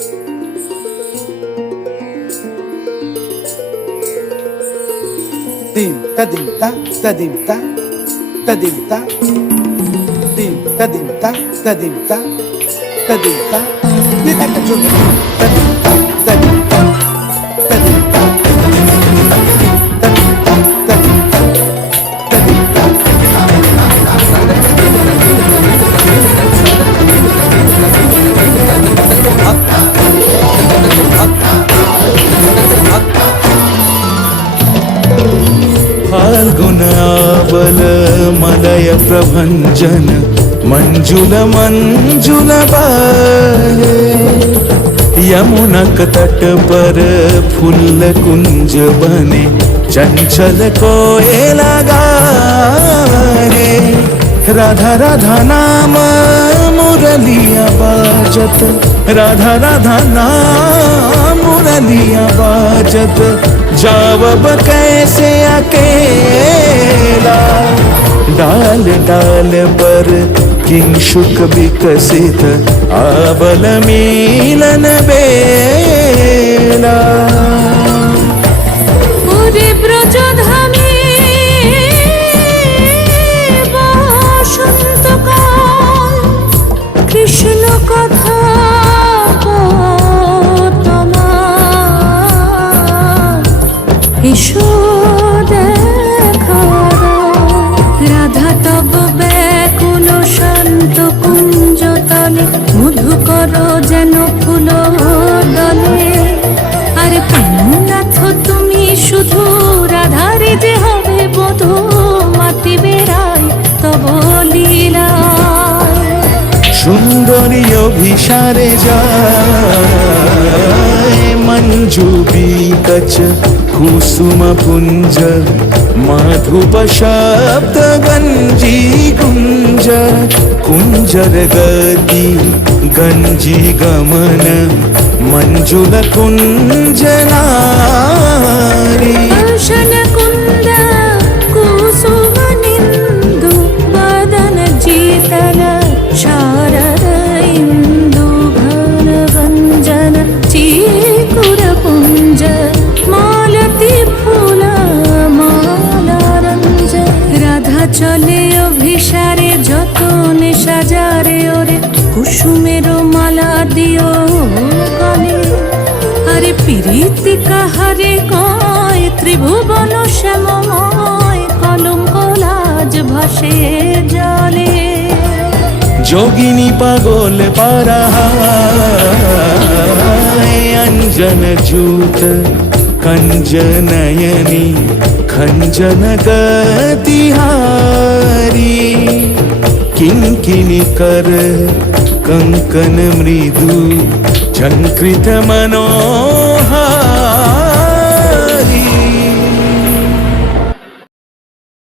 Dim ta dim ta ta dim ta ta dim ta dim ta dim ta ta dim ta ta dim ta bir dakika dur ta dim ta ta dim ta ta dim ta ta dim ta ta dim ta ta dim ta फाल्गुनावल मलय प्रभंजन मंजुल मंजुल बाले यमुनक तट पर फूल कुंज बने चंचल कोयला गाने राधा राधा नाम मुरलिया बाजत राधा राधा नाम मुरलिया बाजत जावब कैसे अकेला डाल डाल पर किंशुक विकसित आबल मिलन बेला पूरे ब्रजधामे बसन्तकाल कृष्ण कथा এসো দেখা রাধা তব ব্যাকুল শান্ত কুঞ্জ তলে মধুকর যেন ফুল দলে আর প্রাণনাথ তুমি শুধু রাধারে যে হবে বোধ মাতি বেড়াই তব লীলা সুন্দরী অভিসারে যায় मंजू बीकच कुसुम पुंज माधुप शब्द गंजी कुंज कुंजर गति गंजी गमन मंजुल कुंज नारी दर्शन कुंद कुसुम निंदु बदन जीतल शारद इंदु घन गंजन चीकुर पुंज मालती फूल माला रंज राधा चले अभिसारे যতনে সাজারে ওরে কুসুমের মালা দিও গলে আরে প্রীতি কাহারে কয় ত্রিভুবন শ্যামময় কলঙ্ক লাজ ভাসে জলে जोगिनी पागोल पारा अंजन जूत कंजनयनी खंजन गतिहारी किंकिनी कर कंकन मृदु झंकृत मनोहारी